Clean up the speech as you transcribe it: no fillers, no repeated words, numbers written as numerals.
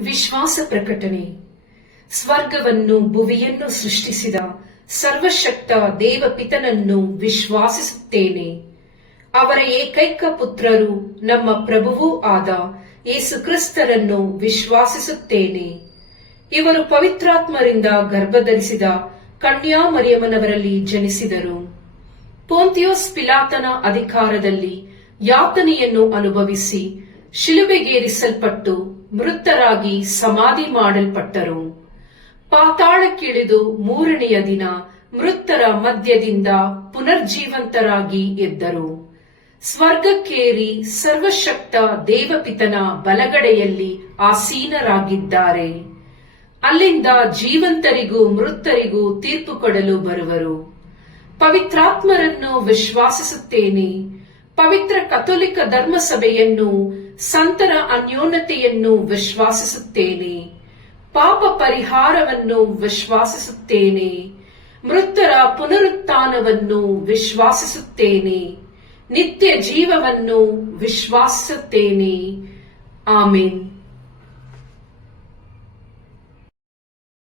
ವಿಶ್ವಾಸ ಪ್ರಕಟಣೆ. ಸ್ವರ್ಗವನ್ನು ಭುವಿಯನ್ನು ಸೃಷ್ಟಿಸಿದ ಸರ್ವಶಕ್ತ ದೇವಪಿತನನ್ನು ವಿಶ್ವಾಸಿಸುತ್ತೇನೆ. ಅವರ ಏಕೈಕ ಪುತ್ರರು ನಮ್ಮ ಪ್ರಭುವೂ ಆದ ಯೇಸುಕ್ರಿಸ್ತರನ್ನು ವಿಶ್ವಾಸಿಸುತ್ತೇನೆ. ಇವರು ಪವಿತ್ರಾತ್ಮರಿಂದ ಗರ್ಭಧರಿಸಿದ ಕನ್ಯಾ ಮರಿಯಮ್ಮನವರಲ್ಲಿ ಜನಿಸಿದರು. ಪೋಂತಿಯೋಸ್ ಪಿಲಾತನ ಅಧಿಕಾರದಲ್ಲಿ ಯಾತನೆಯನ್ನು ಅನುಭವಿಸಿ ಶಿಲುಬೆಗೇರಿಸಲ್ಪಟ್ಟು ಮೃತರಾಗಿ ಸಮಾಧಿ ಮಾಡಲ್ಪಟ್ಟರು. ಪಾತಾಳಕ್ಕಿಳಿದು ಮೂರನೆಯ ದಿನ ಮೃತರ ಮಧ್ಯದಿಂದ ಪುನರ್ಜೀವಂತರಾಗಿ ಎದ್ದರು. ಸ್ವರ್ಗಕ್ಕೇರಿ ಸರ್ವಶಕ್ತ ದೇವಪಿತನ ಬಲಗಡೆಯಲ್ಲಿ ಆಸೀನರಾಗಿದ್ದಾರೆ. ಅಲ್ಲಿಂದ ಜೀವಂತರಿಗೂ ಮೃತರಿಗೂ ತೀರ್ಪು ಕೊಡಲು ಬರುವರು. ಪವಿತ್ರಾತ್ಮರನ್ನು ವಿಶ್ವಾಸಿಸುತ್ತೇನೆ. ಪವಿತ್ರ ಕಥೋಲಿಕ ಧರ್ಮಸಭೆಯನ್ನು, ಸಂತರ ಅನ್ಯೋನ್ಯತೆಯನ್ನು ವಿಶ್ವಾಸಿಸುತ್ತೇನೆ. ಪಾಪ ಪರಿಹಾರವನ್ನು ವಿಶ್ವಾಸಿಸುತ್ತೇನೆ. ಮೃತರ ಪುನರುತ್ಥಾನವನ್ನು ವಿಶ್ವಾಸಿಸುತ್ತೇನೆ. ನಿತ್ಯ ಜೀವವನ್ನು ವಿಶ್ವಾಸಿಸುತ್ತೇನೆ. ಆಮೆನ್.